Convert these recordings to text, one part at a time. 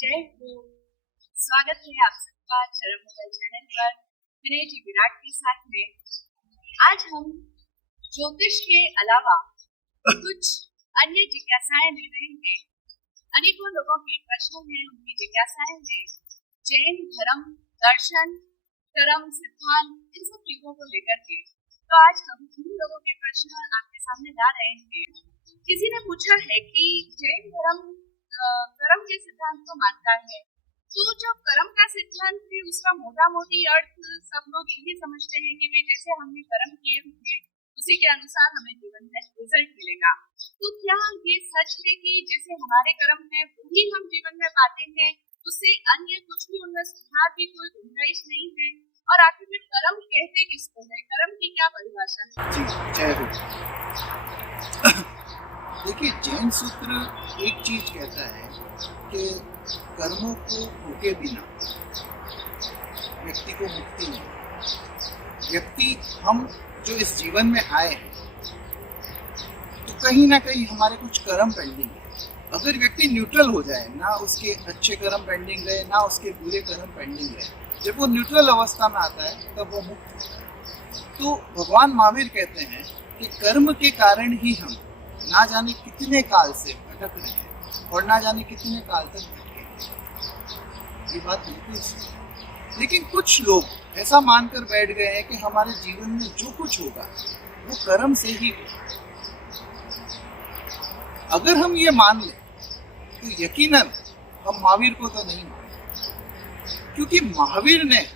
जय हो। स्वागत है आप सबका धर्म मोबाइल चैनल पर विनय जी विराट के साथ में। आज हम ज्योतिष के अलावा कुछ अन्य जिज्ञासाएं ले रहेंगे। अनेकों लोगों के प्रश्न हैं, उनकी जिज्ञासाएं हैं जैन धर्म, दर्शन, कर्म, सिद्धांत, इन सब चीजों को लेकर के। तो आज हम उन लोगों के प्रश्न आपके सामने ला रहे हैं। किसी ने पूछा है कि जैन धर्म कर्म के सिद्धांत को मानता है, तो जो कर्म का सिद्धांत है उसका मोटा मोटी अर्थ सब लोग यही समझते हैं कि जैसे हमने कर्म किए होंगे उसी के अनुसार हमें जीवन में रिजल्ट मिलेगा। तो क्या ये सच है कि जैसे हमारे कर्म है वही हम जीवन में पाते हैं, उससे अन्य कुछ भी उनमें सुधार की कोई गुंजाइश नहीं है? और आखिर में कर्म कहते किसको है, कर्म की क्या परिभाषा है? जी जय हो। देखिए, जैन सूत्र एक चीज कहता है कि कर्मों को रोके बिना व्यक्ति को मुक्ति नहीं। व्यक्ति हम जो इस जीवन में आए हैं तो कहीं ना कहीं हमारे कुछ कर्म पेंडिंग है। अगर व्यक्ति न्यूट्रल हो जाए, ना उसके अच्छे कर्म पेंडिंग रहे ना उसके बुरे कर्म पेंडिंग रहे, जब वो न्यूट्रल अवस्था में आता है तब वो मुक्त होता है। तो भगवान महावीर कहते हैं कि कर्म के कारण ही हम ना जाने कितने काल से भटक रहे हैं और ना जाने कितने काल तक भटके हैं। ये बात बिल्कुल सही है। लेकिन कुछ लोग ऐसा मानकर बैठ गए हैं कि हमारे जीवन में जो कुछ होगा वो कर्म से ही होगा। अगर हम ये मान लें तो यकीनन हम महावीर को तो नहीं मानते, क्योंकि महावीर ने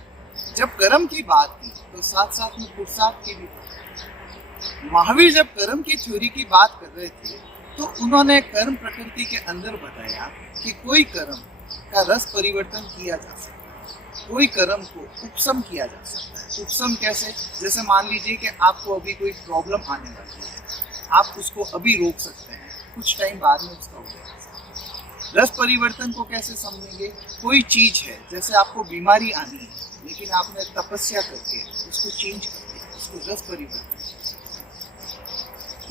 जब कर्म की बात की तो साथ साथ में पुरुषार्थ की भी बात। महावीर जब कर्म की थ्योरी की बात कर रहे थे तो उन्होंने कर्म प्रकृति के अंदर बताया कि कोई कर्म का रस परिवर्तन किया जा सकता है, कोई कर्म को उपशम किया जा सकता है। उपशम कैसे? जैसे मान लीजिए कि आपको अभी कोई प्रॉब्लम आने वाली है, आप उसको अभी रोक सकते हैं, कुछ टाइम बाद में उसका हो जाएगा। रस परिवर्तन को कैसे समझेंगे? कोई चीज है, जैसे आपको बीमारी आनी है लेकिन आपने तपस्या करके उसको चेंज कर दिया, उसको रस परिवर्तन।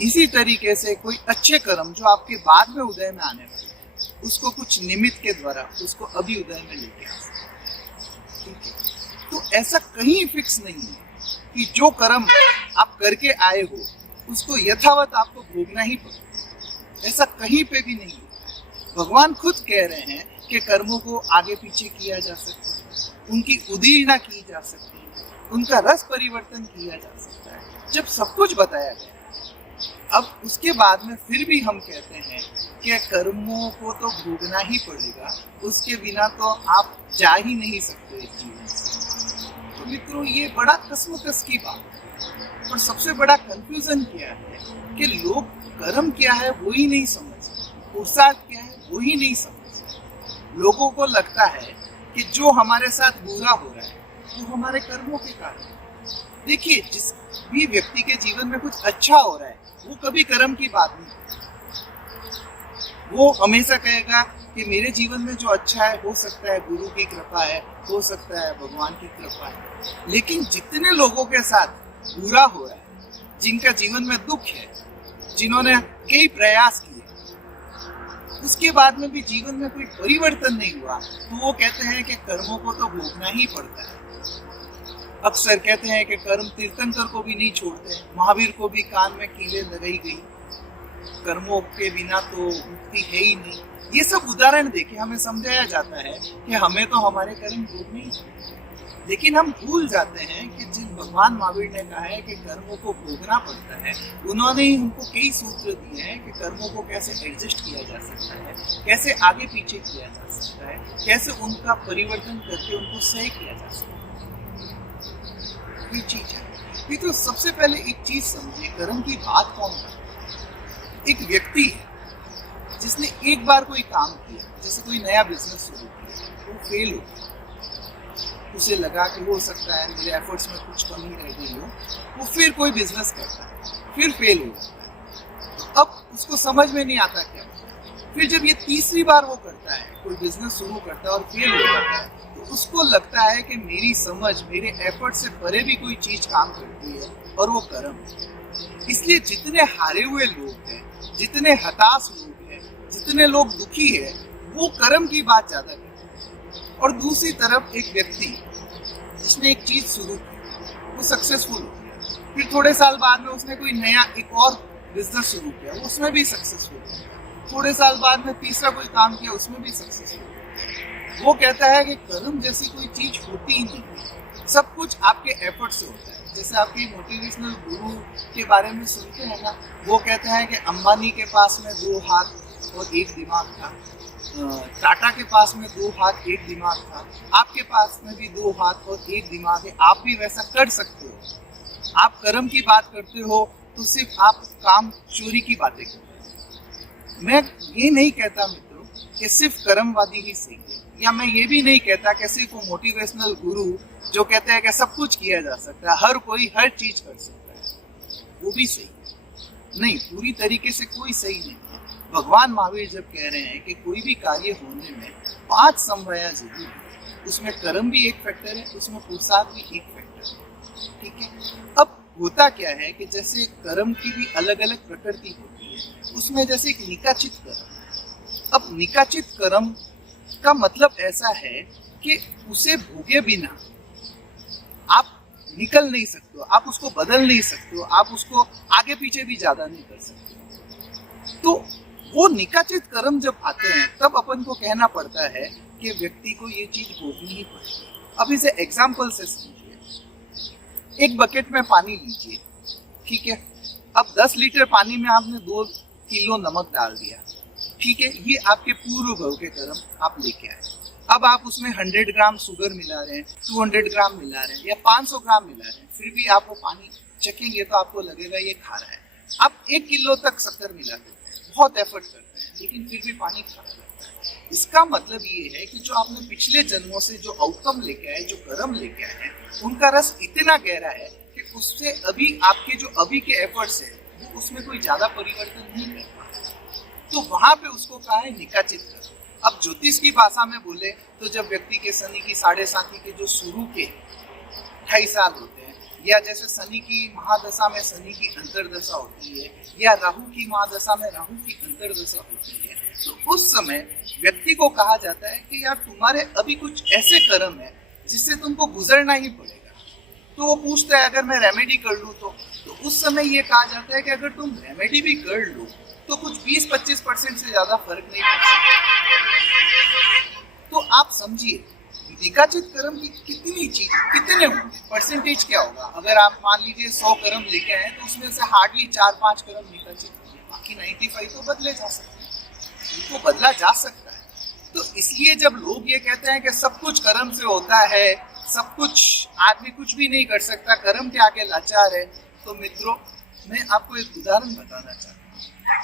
इसी तरीके से कोई अच्छे कर्म जो आपके बाद में उदय में आने वाले हैं, उसको कुछ निमित्त के द्वारा उसको अभी उदय में लेके आ सकते हैं। ठीक है, तो ऐसा कहीं फिक्स नहीं है कि जो कर्म आप करके आए हो उसको यथावत आपको भोगना ही पड़ेगा। ऐसा कहीं पे भी नहीं है। भगवान खुद कह रहे हैं कि कर्मों को आगे पीछे किया जा सकता है, उनकी उदीर्णा की जा सकती है, उनका रस परिवर्तन किया जा सकता है। जब सब कुछ बताया गया, अब उसके बाद में फिर भी हम कहते हैं कि कर्मों को तो भोगना ही पड़ेगा, उसके बिना तो आप जा ही नहीं सकते इस जीवन से। तो मित्रों, ये बड़ा कसमकस की बात है। और सबसे बड़ा कंफ्यूजन क्या है कि लोग कर्म क्या है वो ही नहीं समझते, पुरुषार्थ क्या है वो ही नहीं समझते। लोगों को लगता है कि जो हमारे साथ बुरा हो रहा है वो हमारे कर्मों के कारण। देखिए, जिस भी व्यक्ति के जीवन में कुछ अच्छा हो रहा है वो कभी कर्म की बात नहीं करता। वो हमेशा कहेगा कि मेरे जीवन में जो अच्छा है हो सकता है गुरु की कृपा है, हो सकता है भगवान की कृपा है। लेकिन जितने लोगों के साथ बुरा हो रहा है, जिनका जीवन में दुख है, जिन्होंने कई प्रयास किए, उसके बाद में भी जीवन में कोई परिवर्तन नहीं हुआ, तो वो कहते हैं कि कर्मों को तो भोगना ही पड़ता है। अक्सर कहते हैं कि कर्म तीर्थंकर को भी नहीं छोड़ते। महावीर को भी कान में कीलें लगाई गई, कर्मों के बिना तो मुक्ति है ही नहीं। ये सब उदाहरण देके हमें समझाया जाता है कि हमें तो हमारे कर्म भोगने ही चाहिए। लेकिन हम भूल जाते हैं कि जिन भगवान महावीर ने कहा है कि कर्मों को भोगना पड़ता है, उन्होंने ही हमको कई सूत्र दिए हैं कि कर्मों को कैसे एडजस्ट किया जा सकता है, कैसे आगे पीछे किया जा सकता है, कैसे उनका परिवर्तन करके उनको सही किया जा सकता है। चीज है ये। तो सबसे पहले एक चीज समझिए, कर्म की बात कौन करता है? एक व्यक्ति है जिसने एक बार कोई काम किया, जैसे कोई नया बिजनेस शुरू किया, वो फेल हो गया, उसे लगा कि हो सकता है मेरे एफर्ट्स में कुछ कमी रह गई हो, वो फिर कोई बिजनेस करता है, फिर फेल हो जाता है। तो अब उसको समझ में नहीं आता क्या। फिर जब ये तीसरी बार वो करता है, कोई बिजनेस शुरू करता है और फेल हो जाता है, तो उसको लगता है कि मेरी समझ, मेरे एफर्ट से परे भी कोई चीज काम करती है और वो कर्म है। इसलिए जितने हारे हुए लोग हैं, जितने हताश लोग हैं, जितने लोग दुखी हैं, वो कर्म की बात ज्यादा करता है। और दूसरी तरफ एक व्यक्ति जिसने एक चीज शुरू की, वो सक्सेसफुल हो गया, फिर थोड़े साल बाद में उसने कोई नया एक और बिजनेस शुरू किया, उसमें भी सक्सेसफुल हो गया, थोड़े साल बाद में तीसरा कोई काम किया, उसमें भी सक्सेसफुल हो गया। वो कहता है कि कर्म जैसी कोई चीज होती ही नहीं, सब कुछ आपके एफर्ट से होता है। जैसे आपके मोटिवेशनल गुरु के बारे में सुनते हैं ना, वो कहते हैं कि अंबानी के पास में 2 हाथ और 1 दिमाग था, टाटा के पास में 2 हाथ 1 दिमाग था, आपके पास में भी 2 हाथ और 1 दिमाग है, आप भी वैसा कर सकते हो। आप कर्म की बात करते हो तो सिर्फ आप काम चोरी की बातें करते हो। मैं ये नहीं कहता मित्रों कि सिर्फ कर्मवादी ही सही है, या मैं ये भी नहीं कहता कि सिर्फ वो मोटिवेशनल गुरु जो कहते हैं कि सब कुछ किया जा सकता है, हर कोई हर चीज कर सकता है, वो भी सही है। नहीं, पूरी तरीके से कोई सही नहीं है। भगवान महावीर जब कह रहे हैं कि कोई भी कार्य होने में 5 समवाया जरूरी है, उसमें कर्म भी एक फैक्टर है, उसमें पुरुषार्थ भी एक फैक्टर है, ठीक है। अब होता क्या है कि जैसे कर्म की भी अलग अलग प्रकृति होती है, उसमें जैसे एक निकाचित कर्म है। अब निकाचित कर्म का मतलब ऐसा है कि उसे भोगे बिना आप निकल नहीं सकते हो, आप उसको बदल नहीं सकते हो, आप उसको आगे पीछे भी ज्यादा नहीं कर सकते। तो वो निकाचित कर्म जब आते हैं तब अपन को कहना पड़ता है कि व्यक्ति को ये चीज भोगनी ही पड़ेगी। अब इसे एग्जाम्पल से समझिए। एक बकेट में पानी लीजिए, ठीक है। अब 10 लीटर पानी में आपने 2 किलो नमक डाल दिया, ठीक है। ये आपके पूर्व भव के कर्म आप लेके आए। अब आप उसमें 100 ग्राम शुगर मिला रहे हैं, 200 ग्राम मिला रहे हैं या 500 ग्राम मिला रहे हैं, फिर भी आप वो पानी चखेंगे तो आपको लगेगा ये खारा है। आप 1 किलो तक शक्कर मिला देते हैं, बहुत एफर्ट करते हैं, लेकिन फिर भी पानी खारा लगता है। इसका मतलब ये है कि जो आपने पिछले जन्मों से जो आउटकम लेके आए, जो कर्म लेके आए हैं, उनका रस इतना गहरा है कि उससे अभी आपके जो अभी के एफर्ट्स है वो उसमें कोई ज्यादा परिवर्तन नहीं कर पाता। तो वहां पे उसको कहा है निकाचित कर्म। अब ज्योतिष की भाषा में बोले तो जब व्यक्ति के शनि की 7.5 के जो शुरू के 2.5 साल होते हैं, या जैसे शनि की महादशा में शनि की अंतर्दशा होती है, या राहु की महादशा में राहु की अंतर्दशा होती है, तो उस समय व्यक्ति को कहा जाता है कि यार तुम्हारे अभी कुछ ऐसे कर्म है जिससे तुमको गुजरना ही पड़ेगा। तो वो पूछता है अगर मैं रेमेडी कर लूँ तो उस समय ये कहा जाता है कि अगर तुम रेमेडी भी कर लो तो कुछ 20-25% से ज्यादा फर्क नहीं पड़ता। तो आप समझिए निकाचित कर्म की कितने होंगे, परसेंटेज क्या होगा। अगर आप मान लीजिए 100 कर्म लेके आए तो उसमें से हार्डली 4-5 कर्म निकाचित होंगे, बाकी 95 तो बदले जा सकते हैं, उनको बदला जा सकता है। तो इसलिए जब लोग ये कहते हैं कि सब कुछ कर्म से होता है, सब कुछ आदमी कुछ भी नहीं कर सकता, कर्म के आगे लाचार है, तो मित्रों मैं आपको एक उदाहरण बताना चाहता हूँ।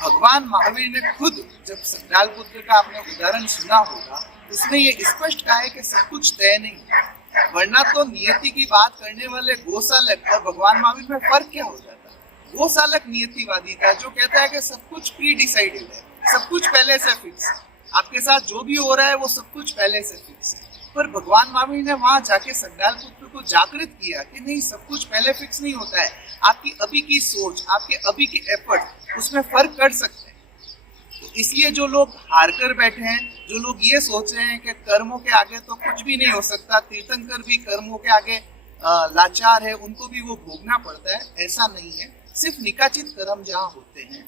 भगवान महावीर ने खुद, जब संडाल पुत्र का आपने उदाहरण सुना होगा, उसमें ये स्पष्ट कहा है कि सब कुछ तय नहीं है, वरना तो नियति की बात करने वाले गोसालक और भगवान महावीर में फर्क क्या हो जाता। गोसालक नियतिवादी था जो कहता है कि सब कुछ प्री डिसाइडेड है, सब कुछ पहले से फिक्स है, आपके साथ जो भी हो रहा है वो सब कुछ पहले से फिक्स है। पर भगवान महावीर ने वहां जाके संडाल पुत्र को जागृत किया कि नहीं, सब कुछ पहले फिक्स नहीं होता है, आपकी अभी की सोच, आपके अभी के एफर्ट उसमें फर्क कर सकते हैं। तो इसलिए जो लोग हार कर बैठे हैं, जो लोग ये सोच रहे हैं कि कर्मों के आगे तो कुछ भी नहीं हो सकता, तीर्थंकर भी कर्मों के आगे लाचार है, उनको भी वो भोगना पड़ता है, ऐसा नहीं है। सिर्फ निकाचित कर्म जहाँ होते हैं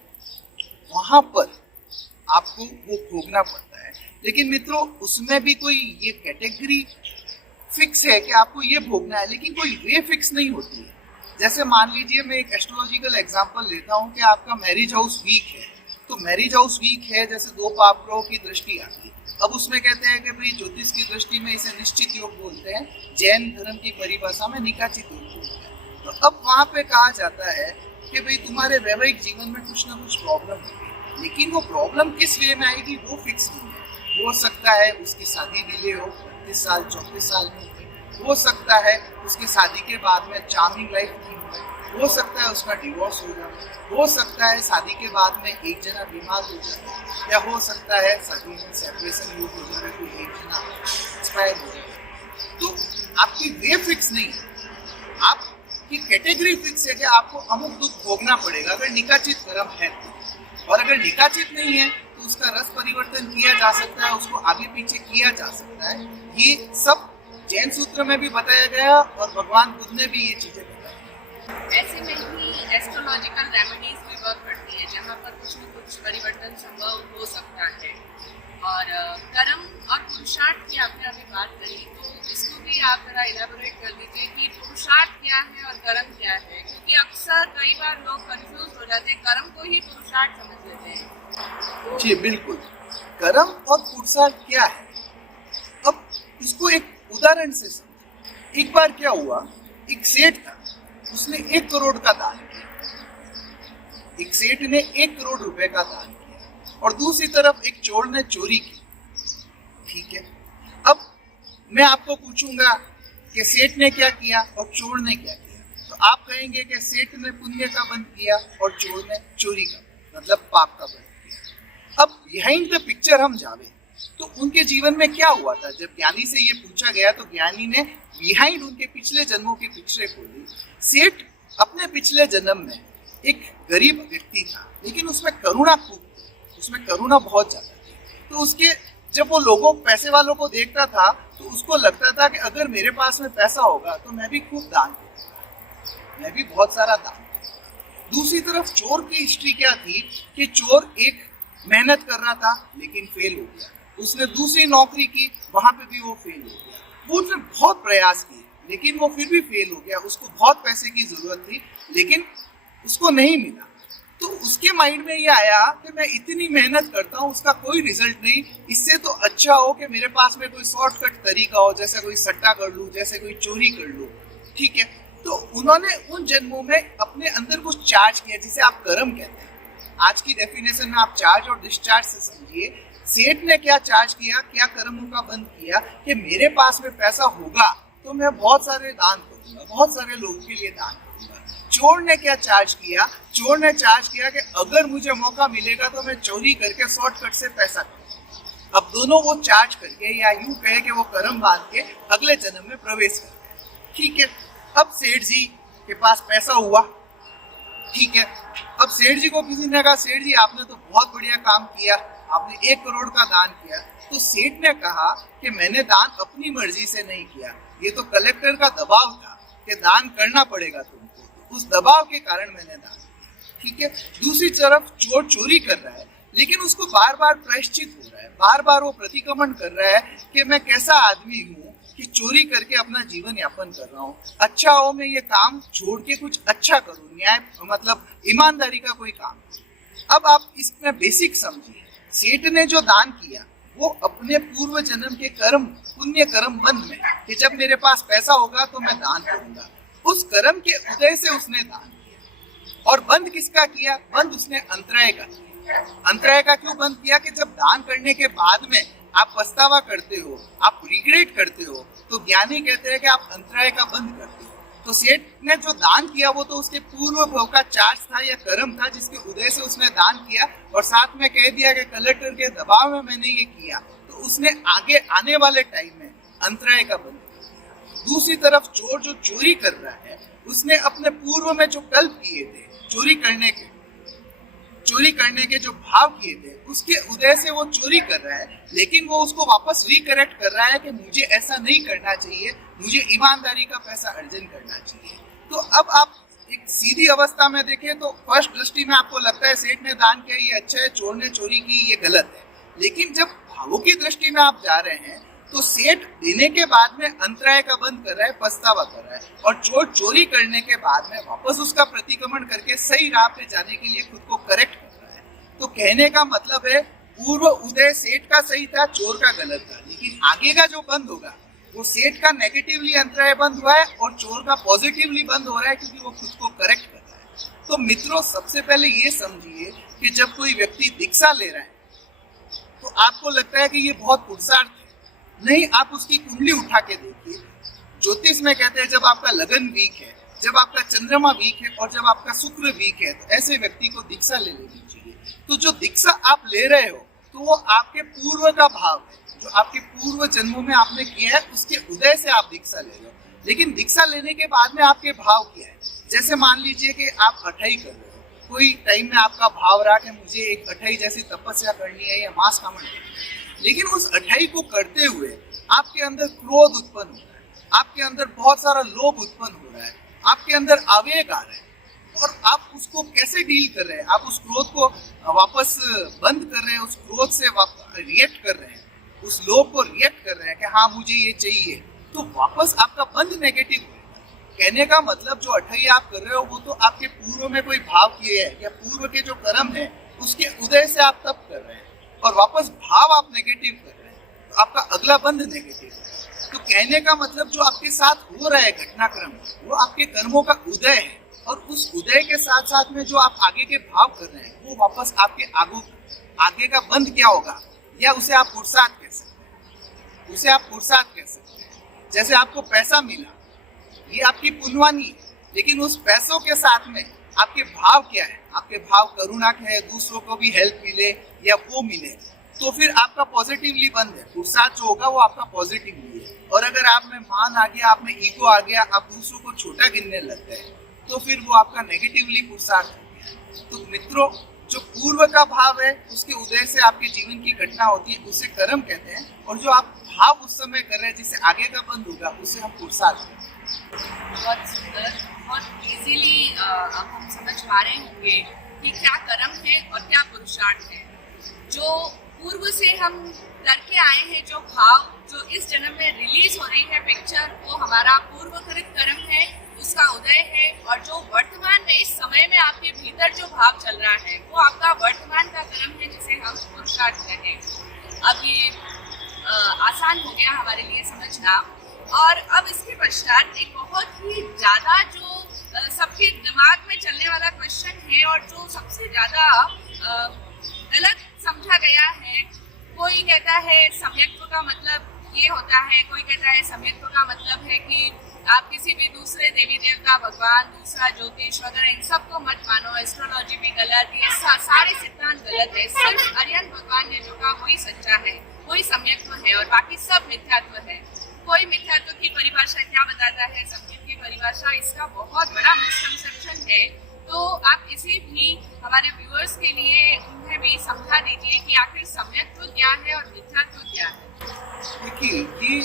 वहां पर आपको वो भोगना पड़ता है। लेकिन मित्रों उसमें भी कोई ये कैटेगरी फिक्स है कि आपको ये भोगना है, लेकिन कोई वे फिक्स नहीं होती है। जैसे मान लीजिए मैं एक एस्ट्रोलॉजिकल एग्जांपल लेता हूँ कि आपका मैरिज हाउस वीक है, तो मैरिज हाउस वीक है, जैसे 2 पाप ग्रहों की दृष्टि आती है। अब उसमें कहते हैं कि भाई ज्योतिष की दृष्टि में इसे निश्चित योग बोलते हैं, जैन धर्म की परिभाषा में निकाचित योग बोलते हैं। तो अब वहाँ पे कहा जाता है कि भाई तुम्हारे वैवाहिक जीवन में कुछ ना कुछ प्रॉब्लम होगी, लेकिन वो प्रॉब्लम किस वे में आएगी वो फिक्स नहीं है। हो सकता है उसकी शादी डिले हो, 32 साल 34 साल में हो सकता है उसकी शादी के बाद में चार्मिंग लाइफ नहीं हो सकता है उसका डिवोर्स हो जाए, हो सकता है शादी के बाद में एक जना बीमार हो जाए, या हो सकता है शादी में सेपरेशन योग हो जाए, कोई एक जना एक्सपायर हो जाए। तो आपकी वे फिक्स नहीं है, आपकी कैटेगरी फिक्स है कि आपको अमुक दुख भोगना पड़ेगा अगर निकाचित कर्म है तो। और अगर निकाचित नहीं है तो उसका रस परिवर्तन किया जा सकता है, उसको आगे पीछे किया जा सकता है। ये सब जैन सूत्र में भी बताया गया और भगवान बुद्ध ने भी ये चीजें बताई। ऐसे में ही एस्ट्रोलॉजिकल रेमेडीज भी वर्क करती है, जहाँ पर कुछ न कुछ परिवर्तन संभव हो सकता है। और कर्म और पुरुषार्थ की आपने अभी बात करी, तो इसको भी आप जरा इलेबोरेट कर दीजिए कि पुरुषार्थ क्या है और कर्म क्या है, क्योंकि अक्सर कई बार लोग कंफ्यूज हो जाते हैं, कर्म को ही पुरुषार्थ समझ लेते हैं। जी बिल्कुल, कर्म और पुरुषार्थ क्या है, अब इसको एक उदाहरण से समझें। एक बार क्या हुआ, एक सेठ था, उसने 1 करोड़ का दान किया। एक सेठ ने 1 करोड़ रुपए का दान किया और दूसरी तरफ एक चोर ने चोरी की। ठीक है, अब मैं आपको पूछूंगा कि सेठ ने क्या किया और चोर ने क्या किया, तो आप कहेंगे कि सेठ ने पुण्य का बंद किया और चोर ने चोरी का, मतलब पाप का बंद किया। अब बिहाइंड द पिक्चर हम जावे तो उनके जीवन में क्या हुआ था। जब ज्ञानी से ये पूछा गया तो ज्ञानी ने बिहाइंड उनके पिछले जन्मों के पिक्चर खोली। सेठ अपने पिछले जन्म में एक गरीब व्यक्ति था, लेकिन उसमें करुणा खूब थी, उसमें करुणा बहुत ज्यादा थी। तो उसके जब वो लोगों पैसे वालों को देखता था तो उसको लगता था कि अगर मेरे पास में पैसा होगा तो मैं भी खूब दान करूंगा, मैं भी बहुत सारा दान करूंगा। दूसरी तरफ चोर की हिस्ट्री क्या थी कि चोर एक मेहनत कर रहा था लेकिन फेल हो गया। उसने दूसरी नौकरी की, वहां पे भी वो फेल हो गया। वो उसने बहुत प्रयास किए लेकिन वो फिर भी फेल हो गया। उसको बहुत पैसे की जरूरत थी लेकिन उसको नहीं मिला। तो उसके माइंड में ये आया कि मैं इतनी मेहनत करता हूँ, उसका कोई रिजल्ट नहीं, इससे तो अच्छा हो कि मेरे पास में कोई शॉर्टकट तरीका हो, जैसे कोई सट्टा कर लूँ, जैसे कोई चोरी कर लूँ। ठीक है, तो उन्होंने उन जन्मों में अपने अंदर कुछ चार्ज किया, जिसे आप कर्म कहते हैं। आज की डेफिनेशन में आप चार्ज और डिस्चार्ज से समझिए। सेठ ने क्या चार्ज किया, क्या कर्मों का बंद किया कि मेरे पास में पैसा होगा तो मैं बहुत सारे दान करूंगा, बहुत सारे लोगों के लिए दान करूंगा। चोर ने क्या चार्ज किया, चोर ने चार्ज किया कि अगर मुझे मौका मिलेगा तो मैं चोरी करके शॉर्टकट से पैसा करूंगा। अब दोनों वो चार्ज करके, या यूं कहे कि वो कर्म बांध के अगले जन्म में प्रवेश करते। ठीक है, अब सेठ जी के पास पैसा हुआ। ठीक है, अब सेठ जी को किसी ने कहा, सेठ जी आपने तो बहुत बढ़िया काम किया, आपने 1 करोड़ का दान किया। तो सेठ ने कहा कि मैंने दान अपनी मर्जी से नहीं किया, ये तो कलेक्टर का दबाव था कि दान करना पड़ेगा तुमको, उस दबाव के कारण मैंने दान किया। ठीक है, दूसरी तरफ चोर चोरी कर रहा है लेकिन उसको बार बार प्रायश्चित हो रहा है, बार बार वो प्रतिक्रमण कर रहा है कि मैं कैसा आदमी हूँ कि चोरी करके अपना जीवन यापन कर रहा हूँ। अच्छा हो मैं ये काम छोड़ के कुछ अच्छा करूँ, न्याय मतलब ईमानदारी का कोई काम। अब आप इसमें बेसिक समझिए, सेठ ने जो दान किया वो अपने पूर्व जन्म के कर्म, पुण्य कर्म बंध में, कि जब मेरे पास पैसा होगा तो मैं दान करूंगा, उस कर्म के उदय से उसने दान किया। और बंद किसका किया, बंद उसने अंतराय का किया। अंतराय का क्यों बंद किया कि जब दान करने के बाद में आप पछतावा करते हो, आप रिग्रेट करते हो, तो ज्ञानी कहते हैं कि आप अंतराय का बंद करते हो। तो सेठ ने जो दान किया वो तो उसके पूर्व भव का चार्ज था या कर्म था, जिसके उदय से उसने दान किया और साथ में कह दिया कि कलेक्टर के दबाव में मैंने ये किया, तो उसने आगे आने वाले टाइम में अंतराय का बंद किया। दूसरी तरफ चोर जो चोरी कर रहा है, उसने अपने पूर्व में जो कल्प किए थे चोरी करने के जो भाव किए थे, उसके उदय से वो चोरी कर रहा है, लेकिन वो उसको वापस रिकरेक्ट कर रहा है कि मुझे ऐसा नहीं करना चाहिए, मुझे ईमानदारी का पैसा अर्जन करना चाहिए। तो अब आप एक सीधी अवस्था में देखें तो फर्स्ट दृष्टि में आपको लगता है सेठ ने दान किया ये अच्छा है, चोर ने चोरी की ये गलत है। लेकिन जब भावों की दृष्टि में आप जा रहे हैं तो सेठ देने के बाद में अंतराय का बंद कर रहा है, पछतावा कर रहा है, और चोर चोरी करने के बाद में वापस उसका प्रतिक्रमण करके सही राह पे जाने के लिए खुद को करेक्ट कर रहा है। तो कहने का मतलब है पूर्व उदय सेठ का सही था, चोर का गलत था, लेकिन आगे का जो बंद होगा वो सेठ का नेगेटिवली अंतराय बंद हुआ है और चोर का पॉजिटिवली बंद हो रहा है, क्योंकि वो खुद को करेक्ट कर रहा है। तो मित्रों, सबसे पहले ये समझिए कि जब कोई व्यक्ति दीक्षा ले रहा है तो आपको लगता है कि ये बहुत पुरुषार्थ है। नहीं, आप उसकी कुंडली उठा के देखिए। ज्योतिष में कहते हैं जब आपका लगन वीक है, जब आपका चंद्रमा वीक है और जब आपका शुक्र वीक है, तो ऐसे व्यक्ति को दीक्षा ले लेनी चाहिए। तो जो दीक्षा आप ले रहे हो तो वो आपके पूर्व का भाव है, जो आपके पूर्व जन्मों में आपने किया है उसके उदय से आप दीक्षा ले रहे हो। लेकिन दीक्षा लेने के बाद में आपके भाव क्या है, जैसे मान लीजिए कि आप 28 कर रहे हो, कोई टाइम में आपका भाव रहा कि मुझे एक अठाई जैसी तपस्या करनी है या मांस खामन करनी है, लेकिन उस अठाई को करते हुए आपके अंदर क्रोध उत्पन्न हो रहा है, आपके अंदर बहुत सारा लोभ उत्पन्न हो रहा है, आपके अंदर आवेग आ रहा है, और आप उसको कैसे डील कर रहे हैं? आप उस क्रोध को वापस बंद कर रहे हैं, उस क्रोध से रिएक्ट कर रहे हैं, उस लोभ को रिएक्ट कर रहे हैं कि हाँ मुझे ये चाहिए, तो वापस आपका बंद नेगेटिव होगा। कहने का मतलब जो अठाई आप कर रहे हो वो तो आपके पूर्व में कोई भाव किए है या पूर्व के जो कर्म है उसके उदय से आप तप कर रहे हैं, और वापस भाव आप नेगेटिव कर रहे हैं, तो आपका अगला बंध नेगेटिव है। तो कहने का मतलब जो आपके साथ हो रहा है घटनाक्रम, वो आपके कर्मों का उदय है, और उस उदय के साथ साथ में जो आप आगे के भाव कर रहे हैं वो वापस आपके आगे का बंध क्या होगा, या उसे आप पुरुषार्थ कह सकते हैं, उसे आप पुरुषार्थ कह सकते हैं। जैसे आपको पैसा मिला, ये आपकी पुण्यवानी है, लेकिन उस पैसों के साथ में आपके भाव क्या है? आपके भाव करुणा के है, दूसरों को भी हेल्प मिले या वो मिले, तो फिर आपका पॉजिटिवली बंद है। पुरुषार्थ जो होगा वो आपका पॉजिटिवली है। और अगर आप में मान आ गया, आप में ईगो आ गया, आप दूसरों को छोटा गिनने लग गए, तो फिर वो आपका नेगेटिवली पुरुषार्थ हो गया। तो मित्रों, जो पूर्व का भाव है उसके उदय से आपके जीवन की घटना होती है, उसे कर्म कहते हैं, और जो आप भाव उस समय कर रहे हैं जिससे आगे का बंद होगा उसे हम पुरुषार्थ कहते हैं। बहुत सुंदर, बहुत इजीली अब हम समझ पा रहे होंगे कि क्या कर्म है और क्या पुरुषार्थ है। जो पूर्व से हम करके आए हैं, जो भाव जो इस जन्म में रिलीज हो रही है पिक्चर, वो हमारा पूर्वकृत कर्म है, उसका उदय है। और जो वर्तमान में इस समय में आपके भीतर जो भाव चल रहा है वो आपका वर्तमान का कर्म है, जिसे हम पुरुषार्थ कहें। अब ये आसान हो गया हमारे लिए समझना। और अब इसके पश्चात एक बहुत ही ज़्यादा जो सबके दिमाग में चलने वाला क्वेश्चन है और जो सबसे ज़्यादा गलत समझा गया है, कोई कहता है सम्यक्त्व का मतलब ये होता है, कोई कहता है सम्यक्त्व का मतलब है कि आप किसी भी दूसरे देवी देवता, भगवान, दूसरा ज्योतिष वगैरह इन सबको मत मानो, एस्ट्रोलॉजी भी गलत, ये सारे सिद्धांत गलत है, सिर्फ आर्यन भगवान ने जो कहा वही सच्चा है, वही सम्यक्त्व है और बाकी सब मिथ्यात्व है। कोई मिथ्यात्व की परिभाषा क्या बताता है, सम्यक की परिभाषा, इसका बहुत बड़ा मिसकंसेप्शन है। तो आप इसे भी हमारे व्यूअर्स के लिए उन्हें भी समझा दीजिए कि आखिर सम्यक्त्व क्या है और मिथ्यात्व क्या है। देखिए, ये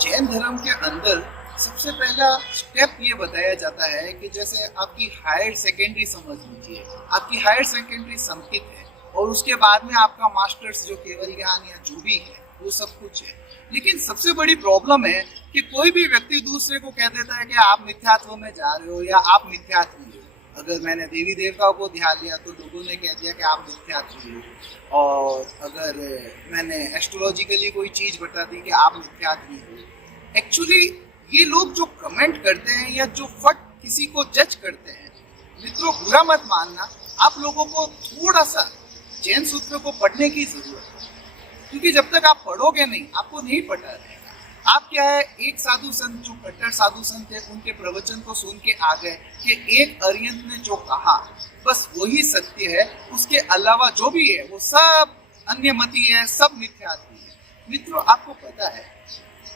जैन धर्म के अंदर सबसे पहला स्टेप ये बताया जाता है कि जैसे आपकी हायर सेकेंडरी समझ लीजिए, आपकी हायर सेकेंडरी संस्कृत है, और उसके बाद में आपका मास्टर्स जो केवल ज्ञान या जो भी है वो सब कुछ है। लेकिन सबसे बड़ी प्रॉब्लम है कि कोई भी व्यक्ति दूसरे को कह देता है कि आप मिथ्यात्व में जा रहे हो या आप मिथ्यात्व हो। अगर मैंने देवी देवताओं को ध्यान दिया तो लोगों ने कह दिया कि आप मिथ्यात्व हो, और अगर मैंने एस्ट्रोलॉजिकली कोई चीज बता दी कि आप मिथ्यात्व हो। एक्चुअली ये लोग जो कमेंट करते हैं या जो फट किसी को जज करते हैं, मित्रों बुरा मत मानना, आप लोगों को थोड़ा सा जैन सूत्र को पढ़ने की जरूरत है, क्योंकि जब तक आप पढ़ोगे नहीं आपको नहीं पता रहेगा। आप क्या है, एक साधु संत जो कट्टर साधु संत है उनके प्रवचन को सुन के आ गए कि एक अरियंत ने जो कहा बस वही सत्य है, उसके अलावा जो भी है वो सब अन्यमति है, सब मिथ्यात्व है। मित्रों आपको पता है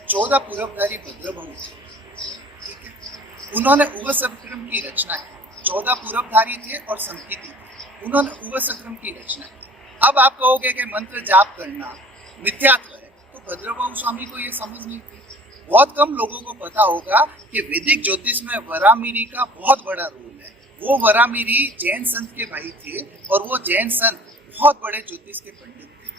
14 पूर्वधारी भद्रभऊ थे, ठीक है, उन्होंने उवसक्रम की रचना की। 14 पूर्वधारी थे और संस्कृति थे, उन्होंने उवसक्रम की रचना की। अब आप कहोगे कि मंत्र जाप करना मिथ्यात्व है, तो भद्रभऊ स्वामी को ये समझ नहीं थी। बहुत कम लोगों को पता होगा कि वैदिक ज्योतिष में वरामिरी का बहुत बड़ा रोल है। वो वरामिरी जैन संत के भाई थे, और वो जैन संत बहुत बड़े ज्योतिष के पंडित थे,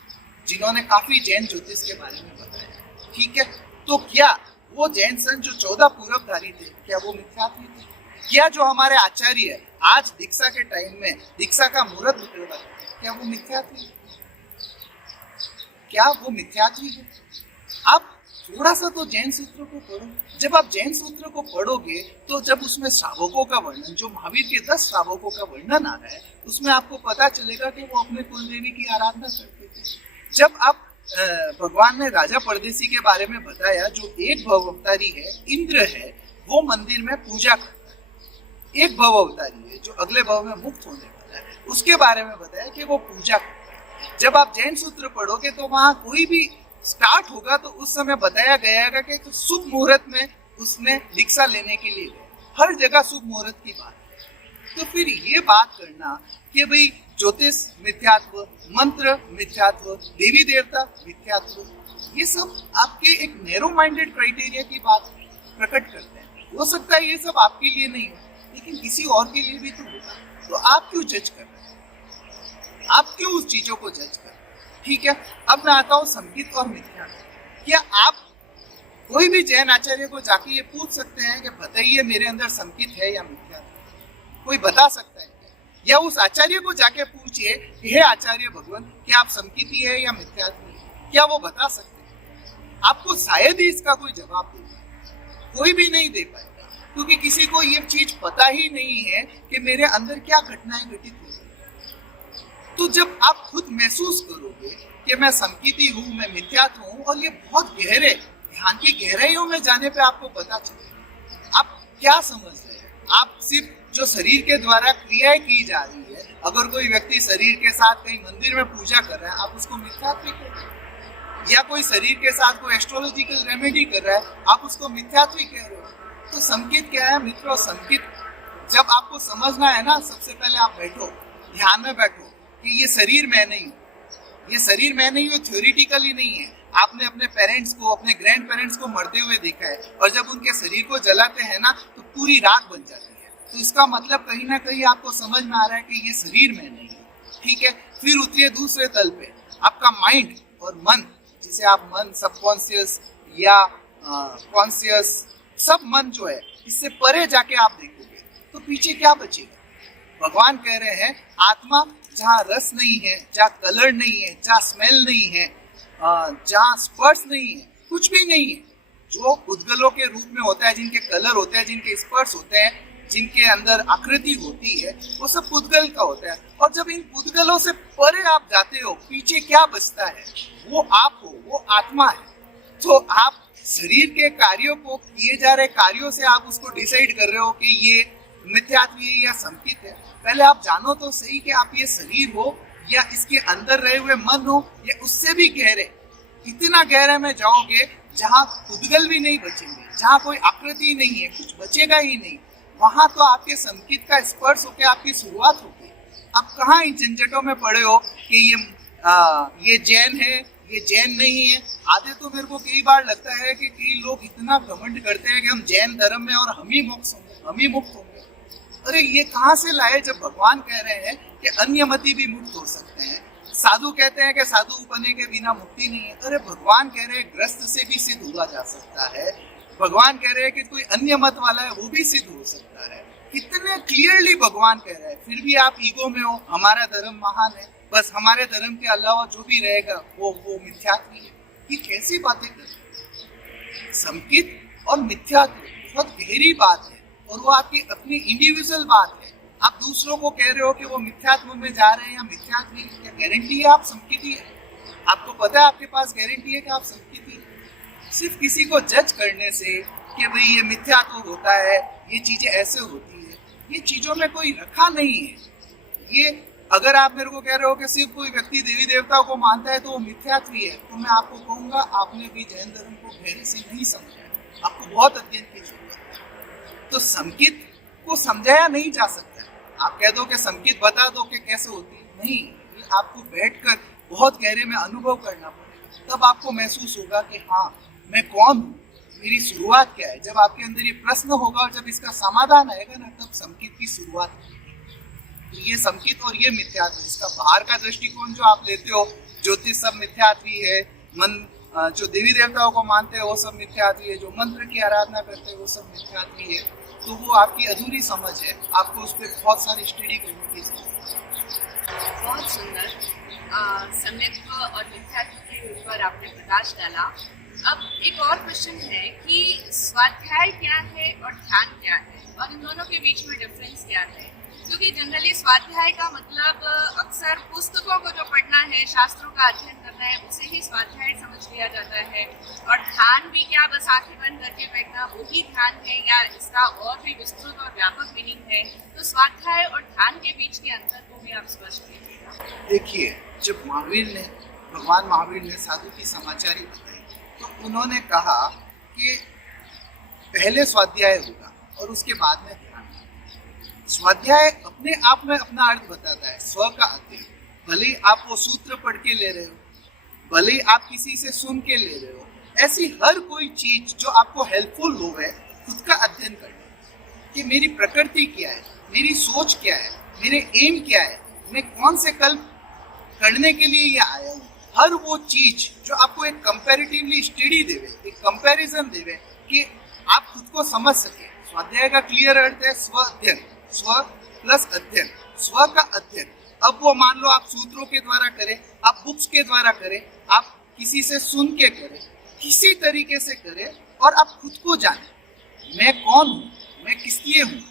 जिन्होंने काफी जैन ज्योतिष के बारे में बताया, ठीक है। तो क्या वो जैन संत जो 14 पूर्वधारी थे, क्या वो मिथ्यात्व थे? क्या जो हमारे आचार्य आज दीक्षा के टाइम में दीक्षा का मुहूर्त निकलवा, क्या वो मिथ्यात्व है? क्या वो मिथ्यात्व है? आप थोड़ा सा तो जैन सूत्र को पढ़ो। जब आप जैन सूत्र को पढ़ोगे तो जब उसमें श्रावकों का वर्णन, जो महावीर के 10 श्रावकों का वर्णन आ रहा है, उसमें आपको पता चलेगा कि वो अपने कुलदेवी की आराधना करते थे। जब आप भगवान ने राजा परदेसी के बारे में बताया, जो एक भव अवतारी है, इंद्र है, वो मंदिर में पूजा करता है। एक भव अवतारी है जो अगले भव में मुक्त होने वाला है, उसके बारे में बताया कि वो पूजा करता है। जब आप जैन सूत्र पढ़ोगे तो वहां कोई भी स्टार्ट होगा तो उस समय बताया गया कि तो शुभ मुहूर्त में उसने दीक्षा लेने के लिए, हर जगह शुभ मुहूर्त की बात है। तो फिर ये बात करना कि भाई ज्योतिष मिथ्यात्व, मंत्र मिथ्यात्व, देवी देवता मिथ्यात्व, ये सब आपके एक नैरो माइंडेड क्राइटेरिया की बात प्रकट करते हैं। हो सकता है ये सब आपके लिए नहीं हो, लेकिन किसी और के लिए भी तो होगा। तो आप क्यों जज कर रहे हैं? आप क्यों उस चीजों को जज कर रहे हैं? ठीक है, अब मैं आता हूँ संकित और मिथ्यात्व। क्या आप कोई भी जैन आचार्य को जाके ये पूछ सकते हैं कि बताइए मेरे अंदर संकित है या मिथ्यात्व? कोई बता सकता है? या उस आचार्य को जाके पूछिए कि हे आचार्य भगवान, क्या आप संकिती है या मिथ्यात्व है? क्या वो बता सकते हैं? आपको शायद ही इसका कोई जवाब दे पाए, कोई भी नहीं दे पाएगा, क्योंकि किसी को ये चीज पता ही नहीं है कि मेरे अंदर क्या घटनाएं घटित हो रही। तो जब आप खुद महसूस करोगे कि मैं संकिती हूँ, मैं मिथ्यात्व हूँ, और ये बहुत गहरे ध्यान की गहराइयों में जाने पे आपको पता चले आप क्या समझ रहे हैं। आप सिर्फ जो शरीर के द्वारा क्रियाएं की जा रही है, अगर कोई व्यक्ति शरीर के साथ कहीं मंदिर में पूजा कर रहा है, आप उसको मिथ्यात्व कह रहे हैं। या कोई शरीर के साथ कोई एस्ट्रोलॉजिकल रेमेडी कर रहा है, आप उसको मिथ्यात्व कह रहे हो। तो संकित क्या है मित्रों? संकित जब आपको समझना है ना, सबसे पहले आप बैठो, ध्यान में बैठो कि ये शरीर मैं नहीं हूँ, ये शरीर मैं नहीं हूँ, थ्योरेटिकली नहीं है। आपने अपने पेरेंट्स को, अपने ग्रैंड पेरेंट्स को मरते हुए देखा है, और जब उनके शरीर को जलाते हैं ना, तो पूरी राख बन जाती है। तो इसका मतलब कहीं ना कहीं आपको समझ में आ रहा है कि ये शरीर में नहीं है। ठीक है, फिर उतरिए दूसरे तल पे, आपका माइंड और मन, जिसे आप मन, सबकॉन्शियस या कॉन्शियस, सब मन जो है, इससे परे जाके आप देखोगे तो पीछे क्या बचेगा? भगवान कह रहे हैं आत्मा जहाँ रस नहीं है, जहाँ कलर नहीं है, जहाँ स्मेल नहीं है, जहाँ स्पर्श नहीं है, कुछ भी नहीं है, जो उद्गलों के रूप में होता है, जिनके कलर होते हैं, जिनके स्पर्श होते हैं, जिनके अंदर आकृति होती है, वो सब पुद्गल का होता है। और जब इन पुद्गलों से परे आप जाते हो, पीछे क्या बचता है? वो आप हो, वो आत्मा है। तो आप शरीर के कार्यों को, किए जा रहे कार्यों से आप उसको डिसाइड कर रहे हो कि ये मिथ्यात्व है या संकित है। पहले आप जानो तो सही कि आप ये शरीर हो, या इसके अंदर रहे हुए मन हो, या उससे भी गहरे, इतना गहरे में जाओगे जहाँ पुद्गल भी नहीं बचेंगे, जहाँ कोई आकृति नहीं है, कुछ बचेगा ही नहीं। वहां तो आपके संकित का स्पर्श होकर आपकी शुरुआत होगी। आप कहाँ इन झंझटों में पड़े हो कि ये जैन है, ये जैन नहीं है। आधे तो मेरे को कई बार लगता है कि कई लोग इतना घमंड करते हैं कि हम जैन धर्म में और हम ही मोक्ष होंगे, हम ही मुक्त होंगे। अरे ये कहाँ से लाए, जब भगवान कह रहे हैं कि अन्यमति भी मुक्त हो सकते हैं। साधु कहते हैं कि साधु बने के बिना मुक्ति नहीं है। अरे भगवान कह रहे हैं ग्रस्त से भी सिद्ध हुआ जा सकता है। भगवान कह रहे हैं कि कोई अन्य मत वाला है, वो भी सिद्ध हो सकता है। कितने क्लियरली भगवान कह रहे हैं, फिर भी आप ईगो में हो, हमारा धर्म महान है, बस हमारे धर्म के अलावा जो भी रहेगा वो मिथ्यात्व है। ये कैसी बातें कर रहे हैं? संकित और मिथ्यात्व बहुत गहरी बात है, और वो आपकी अपनी इंडिविजुअल बात है। आप दूसरों को कह रहे हो कि वो मिथ्यात्व में जा रहे हैं या मिथ्यात्व है, क्या गारंटी है आप संकिती है? आपको पता है आपके पास गारंटी है कि आप संकिती है? सिर्फ किसी को जज करने से कि भाई ये मिथ्यात्व होता है, ये चीजें ऐसे होती है, ये चीजों में कोई रखा नहीं है। ये अगर आप मेरे को कह रहे हो कि सिर्फ कोई व्यक्ति देवी देवताओं को मानता है तो वो मिथ्यात्व है, तो मैं आपको कहूंगा आपने भी जैन धर्म को गहरे से नहीं समझा, आपको बहुत अध्ययन की जरूरत है। तो संकित को समझाया नहीं जा सकता। आप कह दो कि संकित बता दो कि कैसे होती है, नहीं, ये आपको बैठकर बहुत गहरे में अनुभव करना पड़ेगा, तब आपको महसूस होगा कि हाँ मैं कौन हूँ, मेरी शुरुआत क्या है। जब आपके अंदर ये प्रश्न होगा और जब इसका समाधान आएगा ना, तब संकित की शुरुआत होगी। तो ये संकित और ये मिथ्यात्व, इसका बाहर का दृष्टिकोण जो आप लेते हो, ज्योतिष सब मिथ्यात्वी है, मन जो देवी देवताओं को मानते हैं वो सब मिथ्यात्वी है, जो मंत्र की आराधना करते हैं वो सब मिथ्यात्वी है, तो वो आपकी अधूरी समझ है। आपको उस पर बहुत सारी स्टडी करने की जरूरत है। बहुत सुंदर सम्यक्त्व और मिथ्यात्व के ऊपर आपने प्रकाश डाला। अब एक और क्वेश्चन है कि स्वाध्याय क्या है और ध्यान क्या है, और इन दोनों के बीच में डिफरेंस क्या है? क्योंकि जनरली स्वाध्याय का मतलब अक्सर पुस्तकों को जो पढ़ना है, शास्त्रों का अध्ययन करना है, उसे ही स्वाध्याय समझ लिया जाता है। और ध्यान भी क्या, बस आंखें बंद करके बैठना वही ध्यान है, या इसका और भी विस्तृत और व्यापक मीनिंग है? तो स्वाध्याय और ध्यान के बीच के अंतर को भी आप स्पष्ट कीजिएगा। देखिए, जब भगवान महावीर ने साधु की समाचारी बताई, तो उन्होंने कहा कि पहले स्वाध्याय होगा और उसके बाद में ध्यान। स्वाध्याय अपने आप में अपना अर्थ बताता है, स्व का अध्ययन। भले आप वो सूत्र पढ़ के ले रहे हो, भले आप किसी से सुन के ले रहे हो, ऐसी हर कोई चीज जो आपको हेल्पफुल हो है, खुद का अध्ययन करना कि मेरी प्रकृति क्या है, मेरी सोच क्या है, मेरे एम क्या है, मैं कौन से कल्प करने के लिए ये आया हूँ। हर वो चीज जो आपको एक कंपैरेटिवली स्टडी देवे, एक कंपैरिजन देवे कि आप खुद को समझ सके। स्वाध्याय का क्लियर अर्थ है स्व अध्ययन, स्व प्लस अध्ययन, स्व का अध्ययन। अब वो मान लो आप सूत्रों के द्वारा करें, आप बुक्स के द्वारा करें, आप किसी से सुन के करें, किसी तरीके से करें और आप खुद को जाने, मैं कौन हूँ, मैं किस लिए हूँ।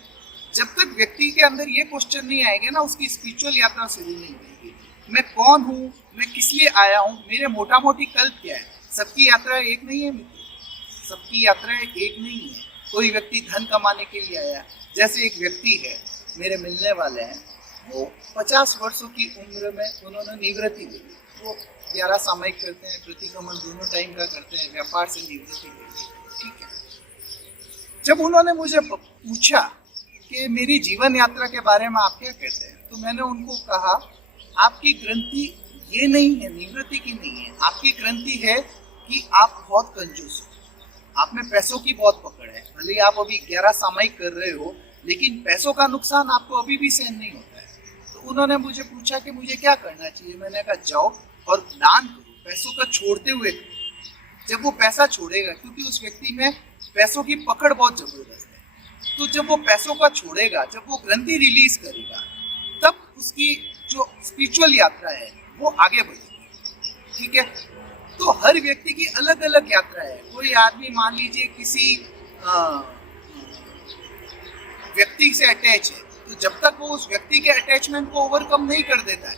जब तक व्यक्ति के अंदर ये क्वेश्चन नहीं आएगा ना, उसकी स्पिरिचुअल यात्रा शुरू नहीं होगी। मैं कौन हूँ, मैं किस लिए आया हूँ, मेरे मोटा मोटी कल्प क्या है। सबकी यात्रा एक नहीं है मित्र, सबकी यात्रा एक नहीं है। कोई व्यक्ति धन कमाने के लिए आया, जैसे एक व्यक्ति है मेरे मिलने वाले हैं, वो 50 वर्षों की उम्र में उन्होंने निवृत्ति ली। वो 11 सामयिक करते हैं, प्रतिक्रमण दोनों टाइम का करते हैं, व्यापार से निवृत्ति ली। ठीक है, जब उन्होंने मुझे पूछा कि मेरी जीवन यात्रा के बारे में आप क्या कहते हैं, तो मैंने उनको कहा आपकी ग्रंथि ये नहीं है, निवृत्ति की नहीं है। आपकी ग्रंथि है कि आप बहुत कंजूस हो, आप में पैसों की बहुत पकड़ है। भले आप अभी 11 सामयिक कर रहे हो, लेकिन पैसों का नुकसान आपको अभी भी सहन नहीं होता है। तो उन्होंने मुझे पूछा कि मुझे क्या करना चाहिए। मैंने कहा जाओ और दान करो, पैसों का छोड़ते हुए। जब वो पैसा छोड़ेगा, क्योंकि उस व्यक्ति में पैसों की पकड़ बहुत जबरदस्त है, तो जब वो पैसों का छोड़ेगा, जब वो ग्रंथि रिलीज करेगा, तब उसकी जो स्पिरिचुअल यात्रा है वो आगे बढ़ेगी। ठीक है, तो हर व्यक्ति की अलग अलग यात्रा है। कोई आदमी मान लीजिए किसी व्यक्ति से अटैच है, तो जब तक वो उस व्यक्ति के अटैचमेंट को ओवरकम नहीं कर देता है,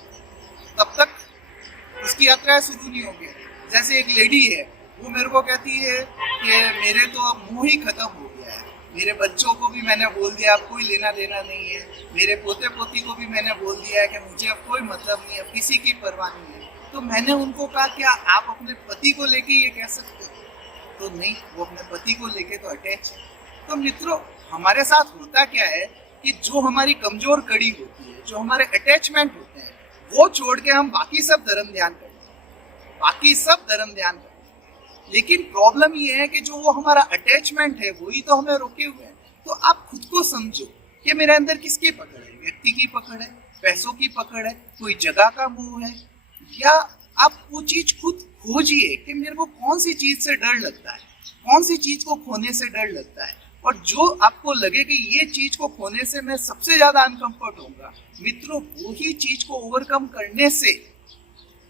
तब तक उसकी यात्रा शुरू नहीं होगी। जैसे एक लेडी है, वो मेरे को कहती है कि मेरे तो अब मुंह ही खत्म हो गया है, मेरे बच्चों को भी मैंने बोल दिया अब कोई लेना देना नहीं है, मेरे पोते पोती को भी मैंने बोल दिया है कि मुझे अब कोई मतलब नहीं है, अब किसी की परवाह नहीं है। तो मैंने उनको कहा क्या आप अपने पति को लेके ये कह सकते हो? तो नहीं, वो अपने पति को लेके तो अटैच है। तो मित्रों, हमारे साथ होता क्या है कि जो हमारी कमजोर कड़ी होती है, जो हमारे अटैचमेंट होते हैं, वो छोड़ के हम बाकी सब धर्म ध्यान करते हैं, बाकी सब धर्म ध्यान करते हैं। लेकिन प्रॉब्लम ये है कि जो वो हमारा अटैचमेंट है, वही तो हमें रोके हुए हैं। तो आप खुद को समझो कि मेरे अंदर किसकी पकड़ है, व्यक्ति की पकड़ है, पैसों की पकड़ है, कोई जगह का मोह है, या आप वो चीज खुद खोजिए कि मेरे को कौन सी चीज से डर लगता है, कौन सी चीज को खोने से डर लगता है। और जो आपको लगे कि ये चीज को खोने से मैं सबसे ज्यादा अनकंफर्ट होऊंगा, मित्रों वो ही चीज को ओवरकम करने से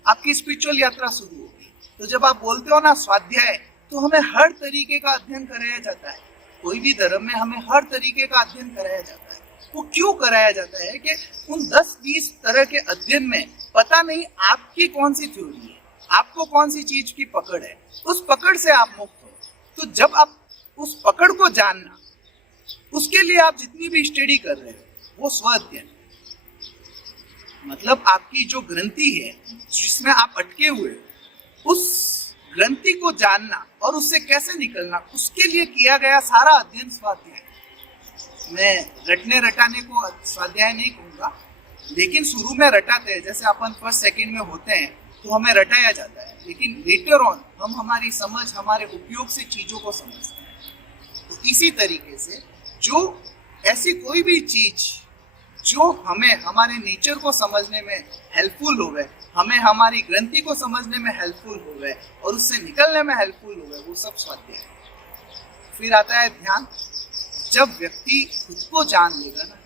आपकी स्पिरिचुअल यात्रा शुरू होगी। तो जब आप बोलते हो ना स्वाध्याय, तो हमें हर तरीके का अध्ययन कराया जाता है। कोई भी धर्म में हमें हर तरीके का अध्ययन कराया जाता है। वो क्यों कराया जाता है कि उन 10-20 तरह के अध्ययन में पता नहीं आपकी कौन सी थ्योरी है, आपको कौन सी चीज की पकड़ है, उस पकड़ से आप मुक्त हो। तो जब आप उस पकड़ को जानना, उसके लिए आप जितनी भी स्टडी कर रहे हो वो स्व अध्ययन, मतलब आपकी जो ग्रंथि है जिसमें आप अटके हुए हो, उस ग्रंथि को जानना और उससे कैसे निकलना, उसके लिए किया गया सारा अध्ययन स्वाध्याय। मैं रटने रटाने को स्वाध्याय नहीं कहूँगा, लेकिन शुरू में रटाते हैं, जैसे अपन फर्स्ट सेकंड में होते हैं तो हमें रटाया जाता है, लेकिन लेटर ऑन हम हमारी समझ, हमारे उपयोग से चीज़ों को समझते हैं। तो इसी तरीके से जो ऐसी कोई भी चीज जो हमें हमारे नेचर को समझने में हेल्पफुल हो गए, हमें हमारी ग्रंथि को समझने में हेल्पफुल हो गए और उससे निकलने में हेल्पफुल हो गए, वो सब स्वाध्याय है। फिर आता है ध्यान। जब व्यक्ति खुद को जान लेगा ना,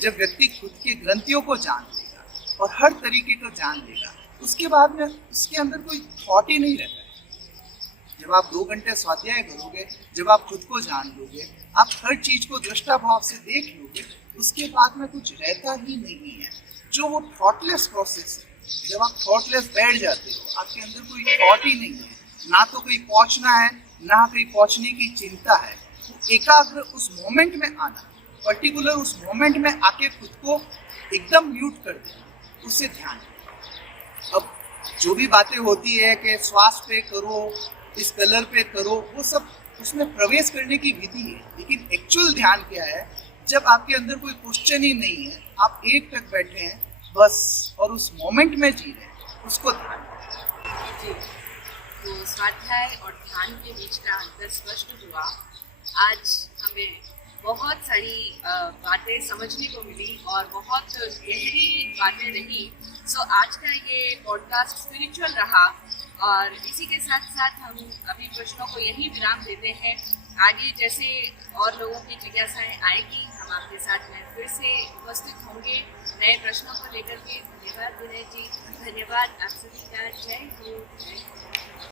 जब व्यक्ति खुद के ग्रंथियों को जान लेगा और हर तरीके को जान लेगा, उसके बाद में उसके अंदर कोई थॉट ही नहीं रहता है। जब आप 2 घंटे स्वाध्याय करोगे, जब आप खुद को जान लोगे, आप हर चीज को दृष्टा भाव से देख लोगे, उसके बाद में कुछ रहता ही नहीं है। जो वो थॉटलेस प्रोसेस है, जब आप थॉटलेस बैठ जाते हो, आपके अंदर कोई थॉट ही नहीं है, ना तो कोई पहुंचना है, ना कहीं पहुंचने की चिंता है। तो एकाग्र उस मोमेंट में आना, पर्टिकुलर उस मोमेंट में आके खुद को एकदम म्यूट कर देना, उससे ध्यान। अब जो भी बातें होती है कि श्वास पे करो, इस कलर पे करो, वो सब उसमें प्रवेश करने की विधि है, लेकिन एक्चुअल ध्यान क्या है? जब आपके अंदर कोई क्वेश्चन ही नहीं है, आप एक टक बैठे हैं बस और उस मोमेंट में जी रहे हैं, उसको ध्यान करें। जी, तो स्वाध्याय और ध्यान के बीच का अंतर स्पष्ट हुआ। आज हमें बहुत सारी बातें समझने को मिली और बहुत गहरी बातें रही। सो आज का ये पॉडकास्ट स्पिरिचुअल रहा और इसी के साथ साथ हम अभी प्रश्नों को यही विराम देते हैं। आगे जैसे और लोगों की जिज्ञासाएं आएगी, हम आपके साथ में फिर से उपस्थित होंगे नए प्रश्नों को लेकर के। धन्यवाद विनय जी, धन्यवाद आप सभी का। जय गुरु, जय गुरु।